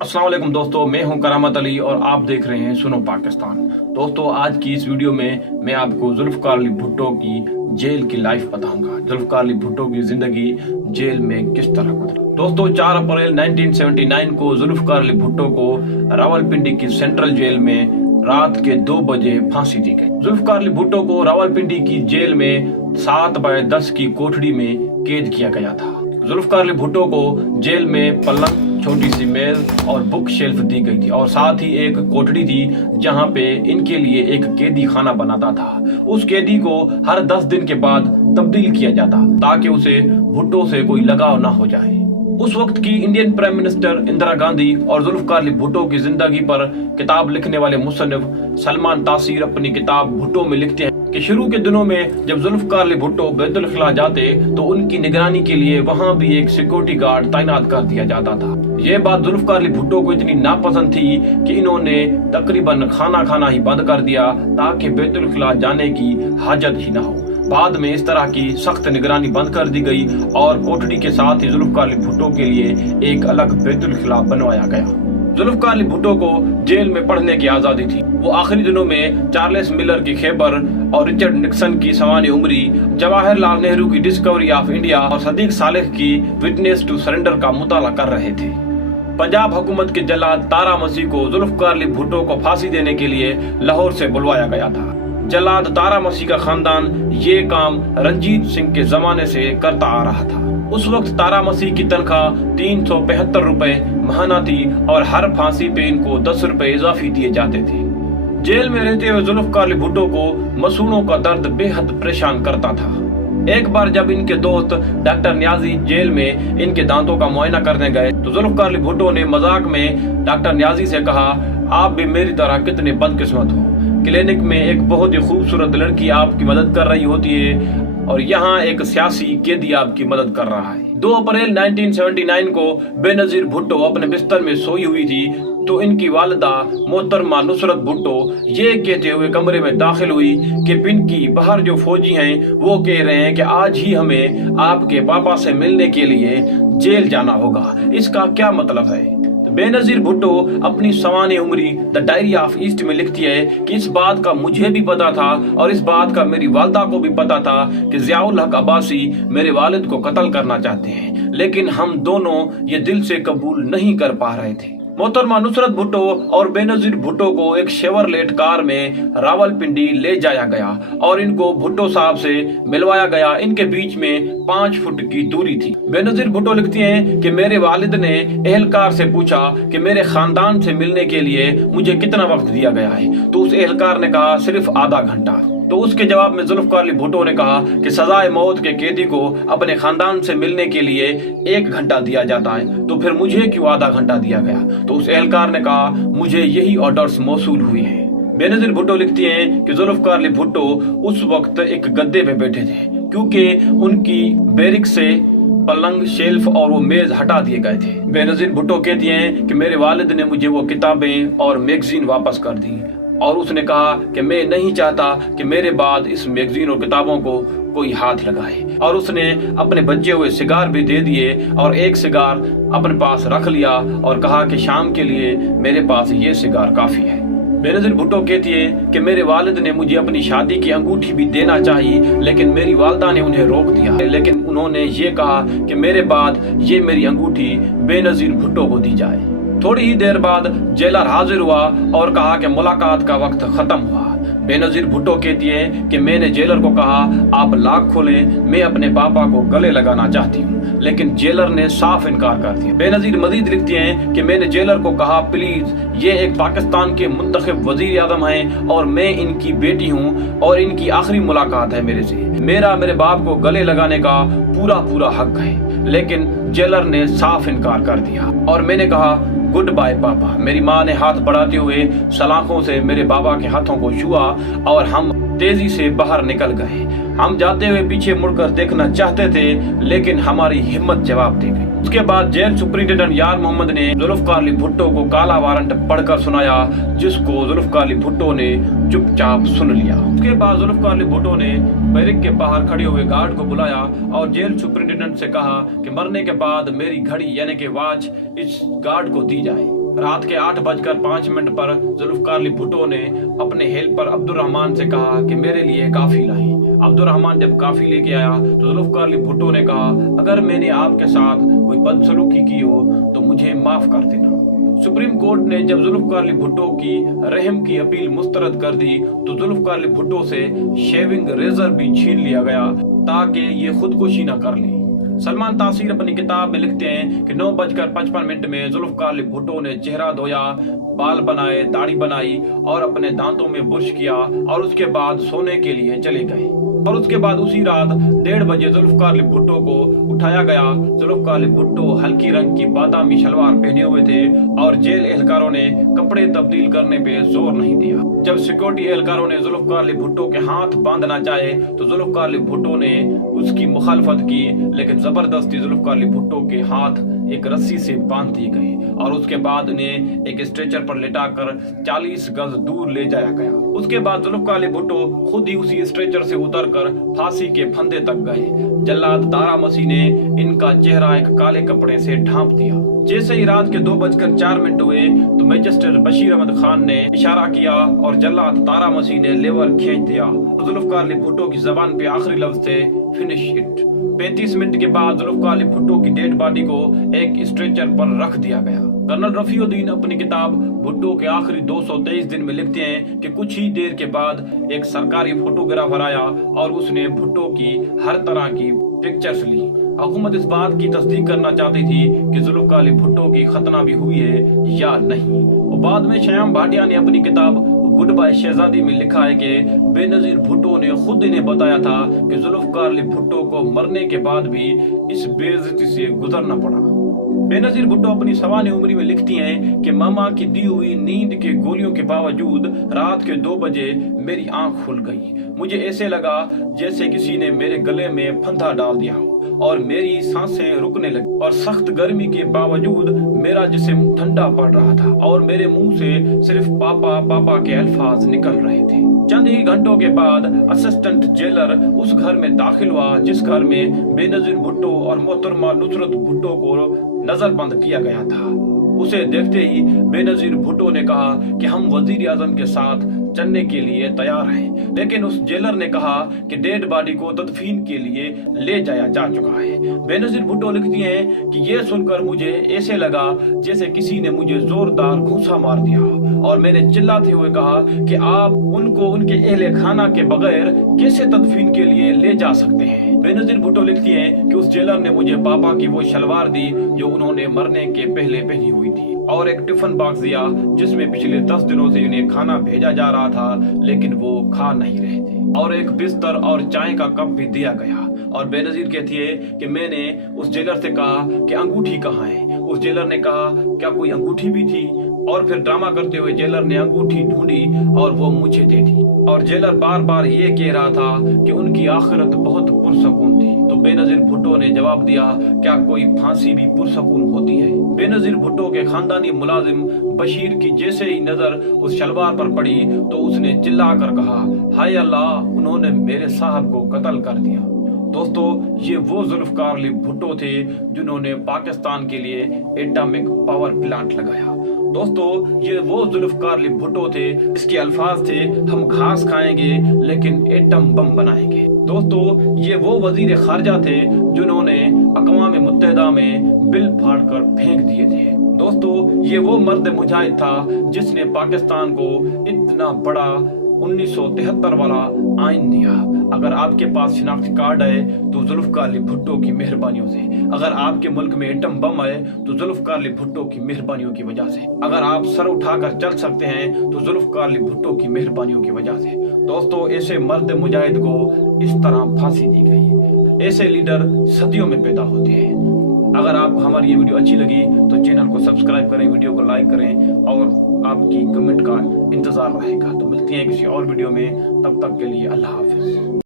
अस्सलाम वालेकुम दोस्तों, मैं हूं करामत अली और आप देख रहे हैं सुनो पाकिस्तान। दोस्तों, आज की इस वीडियो में मैं आपको जुल्फ़िकार अली भुट्टो की जेल की लाइफ बताऊंगा। जुल्फ़िकार अली भुट्टो की जिंदगी जेल में किस तरह गुजरी। दोस्तों, 4 अप्रैल 1979 को जुल्फ़िकार अली भुट्टो को रावलपिंडी की सेंट्रल जेल में रात के 2 बजे फांसी दी गई। जुल्फ़िकार अली भुट्टो को रावलपिंडी की जेल में 7x10 की कोठड़ी में कैद किया गया था। जुल्फ़िकार अली भुट्टो को जेल में पलंग, छोटी सी मेज और बुक शेल्फ दी गई थी और साथ ही एक कोठड़ी थी जहां पे इनके लिए एक कैदी खाना बनाता था। उस कैदी को हर 10 दिन के बाद तब्दील किया जाता ताकि उसे भुट्टो से कोई लगाव ना हो जाए। उस वक्त की Indian prime minister Indira Gandhi और जुल्फ़िकार अली भुट्टो की जिंदगी पर किताब लिखने वाले मुसन्निफ सलमान तासीर अपनी किताब भुट्टो में लिखते हैं कि शुरू के दिनों में जब जुल्फ़िकार अली भुट्टो बैतुल खिला जाते तो उनकी निगरानी के लिए वहां भी एक सिक्योरिटी गार्ड तैनात कर दिया जाता था। ये बात जुल्फ़िकार अली भुट्टो को इतनी नापसंद थी कि इन्होंने तकरीबन खाना खाना ही बंद कर दिया ताकि बैतुल खिला जाने की हाजत ही ना हो। बाद में इस तरह की सख्त निगरानी बंद कर दी गई और कोठड़ी के साथ ही जुल्फ़िकार अली भुट्टो के लिए एक अलग बैतुल खिला बनवाया गया। जुल्फ़िकार अली भुट्टो को जेल में पढ़ने की आज़ादी थी। वो आखिरी दिनों में चार्ल्स मिलर की खैबर और रिचर्ड निक्सन की सवानी उम्री, जवाहरलाल नेहरू की डिस्कवरी ऑफ इंडिया और सदीक सालेह की विटनेस टू सरेंडर का मुताला कर रहे थे। पंजाब हुकूमत के जल्लाद तारा मसीह को जुल्फ़िकार अली भुट्टो को फांसी देने के लिए लाहौर से बुलवाया गया था। जल्लाद तारा मसीह का खानदान ये काम रंजीत सिंह के जमाने से करता आ रहा था। उस वक्त तारा मसीह की तनख्वाह 375 रुपए महाना थी और हर फांसी पे इनको 10 रुपए इजाफी दिए जाते थे। जेल में रहते हुए जुल्फ़िकार अली भुट्टो को मसूड़ों का दर्द बेहद परेशान करता था। एक बार जब इनके दोस्त डॉक्टर न्याजी जेल में इनके दांतों का मुआयना करने गए तो जुल्फ़िकार अली भुट्टो ने मजाक में डॉक्टर न्याजी से कहा, आप भी मेरी तरह कितने बदकिस्मत हो। क्लिनिक में एक बहुत ही खूबसूरत लड़की आपकी मदद कर रही होती है और यहाँ एक सियासी कैदी आपकी मदद कर रहा है। 2 अप्रैल 1979 को बेनजीर भुट्टो अपने बिस्तर में सोई हुई थी तो इनकी वालिदा मोहतरमा नुसरत भुट्टो ये कहते हुए कमरे में दाखिल हुई कि पिंकी, बाहर जो फौजी हैं वो कह रहे हैं कि आज ही हमें आपके पापा से मिलने के लिए जेल जाना होगा। इसका क्या मतलब है? बेनजीर भुट्टो अपनी सवानी उम्री द डायरी ऑफ ईस्ट में लिखती है कि इस बात का मुझे भी पता था और इस बात का मेरी वालिदा को भी पता था कि ज़ियाउल हक अब्बासी मेरे वालिद को कत्ल करना चाहते हैं, लेकिन हम दोनों ये दिल से कबूल नहीं कर पा रहे थे। मोहतरमा नुसरत भुट्टो और बेनजीर भुट्टो को एक शेवरलेट कार में रावलपिंडी ले जाया गया और इनको भुट्टो साहब से मिलवाया गया। इनके बीच में 5 फुट की दूरी थी। बेनजीर भुट्टो लिखती हैं कि मेरे वालिद ने एहलकार से पूछा कि मेरे खानदान से मिलने के लिए मुझे कितना वक्त दिया गया है तो उस एहलकार ने कहा सिर्फ आधा घंटा। तो उसके जवाब में जुल्फ़िकार अली भुट्टो ने कहा कि सजाए मौत के कैदी को अपने खानदान से मिलने के लिए 1 घंटा दिया जाता है तो फिर मुझे क्यों आधा घंटा दिया गया। तो उस एहलकार ने कहा मुझे यही ऑर्डर्स मौसूल हुए हैं। बेनजीर भुट्टो लिखती हैं कि जुल्फ़िकार अली भुट्टो उस वक्त एक गद्दे पे बैठे थे क्योंकि उनकी बैरिक से पलंग, शेल्फ और वो मेज हटा दिए गए थे। बेनजीर भुट्टो कहती हैं कि मेरे वालिद ने मुझे वो किताबें और मैगजीन वापस कर दी और उसने कहा कि मैं नहीं चाहता कि मेरे बाद इस मैगजीन और किताबों को कोई हाथ लगाए और उसने अपने बचे हुए सिगार भी दे दिए और एक सिगार अपने पास रख लिया और कहा कि शाम के लिए मेरे पास ये सिगार काफी है। बेनजीर भुट्टो कहती है कि मेरे वालिद ने मुझे अपनी शादी की अंगूठी भी देना चाहिए लेकिन मेरी वालिदा ने उन्हें रोक दिया, लेकिन उन्होंने ये कहा कि मेरे बाद ये मेरी अंगूठी बेनजीर भुट्टो को दी जाए। थोड़ी ही देर बाद जेलर हाजिर हुआ और कहा कि मुलाकात का वक्त खत्म हुआ। बेनजीर भुट्टो कहती है कि मैंने जेलर को कहा आप लाख खोलें, मैं अपने पापा को गले लगाना चाहती हूँ, लेकिन जेलर ने साफ इनकार कर दिया। बेनजीर मजीद लिखती हैं कि मैंने जेलर को कहा प्लीज ये एक पाकिस्तान के मुंतखब वजीर आज़म हैं और मैं इनकी बेटी हूँ और इनकी आखिरी मुलाकात है मेरे से, मेरा मेरे बाप को गले लगाने का पूरा हक है, लेकिन जेलर ने साफ इनकार कर दिया। और मैंने कहा गुड बाय पापा। मेरी माँ ने हाथ बढ़ाते हुए सलाखों से मेरे बाबा के हाथों को छुआ और हम तेजी से बाहर निकल गए। हम जाते हुए पीछे मुड़कर देखना चाहते थे लेकिन हमारी हिम्मत जवाब दे गई। उसके बाद जेल सुपरिटेंडेंट यार मोहम्मद ने जुल्फ़िकार अली भुट्टो को काला वारंट पढ़कर सुनाया जिसको जुल्फ़िकार अली भुट्टो ने चुपचाप सुन लिया। उसके बाद जुल्फ़िकार अली भुट्टो ने बैरिक के बाहर खड़े हुए गार्ड को बुलाया और जेल सुपरिटेंडेंट से कहा कि मरने के बाद मेरी घड़ी यानी कि वॉच इस गार्ड को दी जाए। रात के 8:05 पर जुल्फकार अली भुट्टो ने अपने हेल्पर अब्दुर्रहमान से कहा कि मेरे लिए काफी लाएं। अब्दुर्रहमान जब काफी लेके आया तो जुल्फकार अली भुट्टो ने कहा, अगर मैंने आपके साथ कोई बदसलूकी की हो तो मुझे माफ कर देना। सुप्रीम कोर्ट ने जब जुल्फकार अली भुट्टो की रहम की अपील मुस्तरद कर दी तो जुल्फकार अली भुट्टो से शेविंग रेजर भी छीन लिया गया ताकि ये खुदकुशी न कर लें। सलमान तासीर अपनी किताब में लिखते हैं कि 9:55 में जुल्फकार अली भुट्टो ने चेहरा धोया, बाल बनाए, दाढ़ी बनाई और अपने दांतों में बुर्श किया और उसके बाद सोने के लिए चले गए। और उसके बाद उसी रात 1:30 बजे जुल्फकार अली भुट्टो को उठाया गया। जुल्फकार अली भुट्टो हल्की रंग की बादामी शलवार पहने हुए थे और जेल एहलकारों ने कपड़े तब्दील करने पे जोर नहीं दिया। जब सिक्योरिटी एहलकारों ने जुल्फकार अली भुट्टो के हाथ बांधना चाहे तो जुल्फकार अली भुट्टो ने उसकी मुखालफत की, लेकिन जबरदस्ती जुल्फकार अली भुट्टो के हाथ एक रस्सी से बांध दिए गए और उसके बाद उन्हें एक स्ट्रेचर पर लेटाकर 40 गज दूर ले जाया गया। उसके बाद जुल्फकार अली भुट्टो खुद ही उसी स्ट्रेचर से उतरकर फांसी के फंदे तक गए। जल्लाद तारा मसीह ने इनका चेहरा एक काले कपड़े से ढांप दिया। जैसे ही रात के 2:04 हुए तो मैजिस्ट्रेट बशीर अहमद खान ने इशारा किया और जल्लाद तारा मसीह ने लेवर खींच दिया। जुल्फकार अली भुट्टो की जबान पे आखिरी लफ्ज थे, फिनिश इट। 35 मिनट के बाद जुल्फकार अली भुट्टो की डेड बॉडी को एक स्ट्रेचर पर रख दिया गया। कर्नल रफीउद्दीन अपनी किताब भुट्टो के आखिरी 223 दिन में लिखते हैं कि कुछ ही देर के बाद एक सरकारी फोटोग्राफर आया और उसने भुट्टो की हर तरह की पिक्चर्स ली। हुकूमत इस बात की तस्दीक करना चाहती थी कि जुल्फकार अली भुट्टो की खतना भी हुई है या नहीं। और बाद में श्याम भाटिया ने अपनी किताब गुड बाय शहजादी में लिखा है कि बेनजीर भुट्टो ने खुद इन्हें बताया था कि जुल्फकार अली भुट्टो को मरने के बाद भी इस बेइज्जती से गुजरना पड़ा। बेनजीर भुट्टो अपनी सवानी उम्री में लिखती हैं कि मामा की दी हुई नींद के गोलियों के बावजूद रात के 2 बजे मेरी आंख खुल गई। मुझे ऐसे लगा जैसे किसी ने मेरे गले में फंदा डाल दिया हो और मेरी सांसें रुकने लगी और सख्त गर्मी के बावजूद मेरा जिस्म ठंडा पड़ रहा था और मेरे मुंह से सिर्फ पापा पापा के अल्फाज निकल रहे थे। चंद ही घंटों के बाद असिस्टेंट जेलर उस घर में दाखिल हुआ जिस घर में बेनजीर भुट्टो और मोहतरमा नुसरत भुट्टो को नजरबंद किया गया था। उसे देखते ही बेनजीर भुट्टो ने कहा कि हम वजीर आजम के साथ चलने के लिए तैयार हैं, लेकिन उस जेलर ने कहा कि डेड बॉडी को तदफीन के लिए ले जाया जा चुका है। बेनजीर भुट्टो लिखती हैं कि ये सुनकर मुझे ऐसे लगा जैसे किसी ने मुझे जोरदार घूंसा मार दिया और मैंने चिल्लाते हुए कहा कि आप उनको उनके अहले खाना के बगैर कैसे तदफीन के लिए ले जा सकते हैं। बेनजीर भुट्टो लिखती हैं कि उस जेलर ने मुझे पापा की वो शलवार दी जो उन्होंने मरने के पहले पहनी हुई थी और एक टिफिन बॉक्स दिया जिसमें पिछले 10 दिनों से उन्हें खाना भेजा जा रहा था, लेकिन वो खा नहीं रहे थे, और एक बिस्तर और चाय का कप भी दिया गया। और बेनजीर कहती है कि मैंने उस जेलर से कहा कि अंगूठी कहाँ है। उस जेलर ने कहा क्या कोई अंगूठी भी थी, और फिर ड्रामा करते हुए जेलर ने अंगूठी ढूंढी और वो मुझे दे दी। और जेलर बार बार ये कह रहा था कि उनकी आखिरत बहुत पुरसकून थी। तो बेनजीर भुट्टो ने जवाब दिया, क्या कोई फांसी भी पुरसकून होती है? बेनजीर भुट्टो के खानदानी मुलाजिम बशीर की जैसे ही नजर उस शलवार पर पड़ी तो उसने चिल्लाकर कहा, हाय अल्लाह, उन्होंने मेरे साहब को कत्ल कर दिया। दोस्तों, ये वो जुल्फकार अली भुट्टो थे जिन्होंने पाकिस्तान के लिए एटॉमिक पावर प्लांट लगाया। दोस्तों, ये वो जुल्फकार अली भुट्टो थे इसके अल्फाज थे, हम घास खाएंगे लेकिन एटम बम बनाएंगे। दोस्तों, ये वो वजीर खारजा थे जिन्होंने अक़वाम मुत्तहिदा में बिल फाड़कर फेंक दिए थे। दोस्तों, ये वो मर्द मुजाहिद था जिसने पाकिस्तान को इतना बड़ा 1973 वाला आइन दिया। अगर आपके पास शिनाख्ती कार्ड है तो जुल्फकार अली भुट्टो की मेहरबानियों से, अगर आपके मुल्क में एटम बम है तो जुल्फकार अली भुट्टो की मेहरबानियों की वजह से, अगर आप सर उठाकर चल सकते हैं तो जुल्फकार अली भुट्टो की मेहरबानियों की वजह से। दोस्तों, ऐसे मर्द मुजाहिद को इस तरह फांसी दी गई। ऐसे लीडर सदियों में पैदा होते हैं। अगर आपको हमारी ये वीडियो अच्छी लगी तो चैनल को सब्सक्राइब करें, वीडियो को लाइक करें और आपकी कमेंट का इंतजार रहेगा। तो मिलती हैं किसी और वीडियो में, तब तक के लिए अल्लाह हाफिज।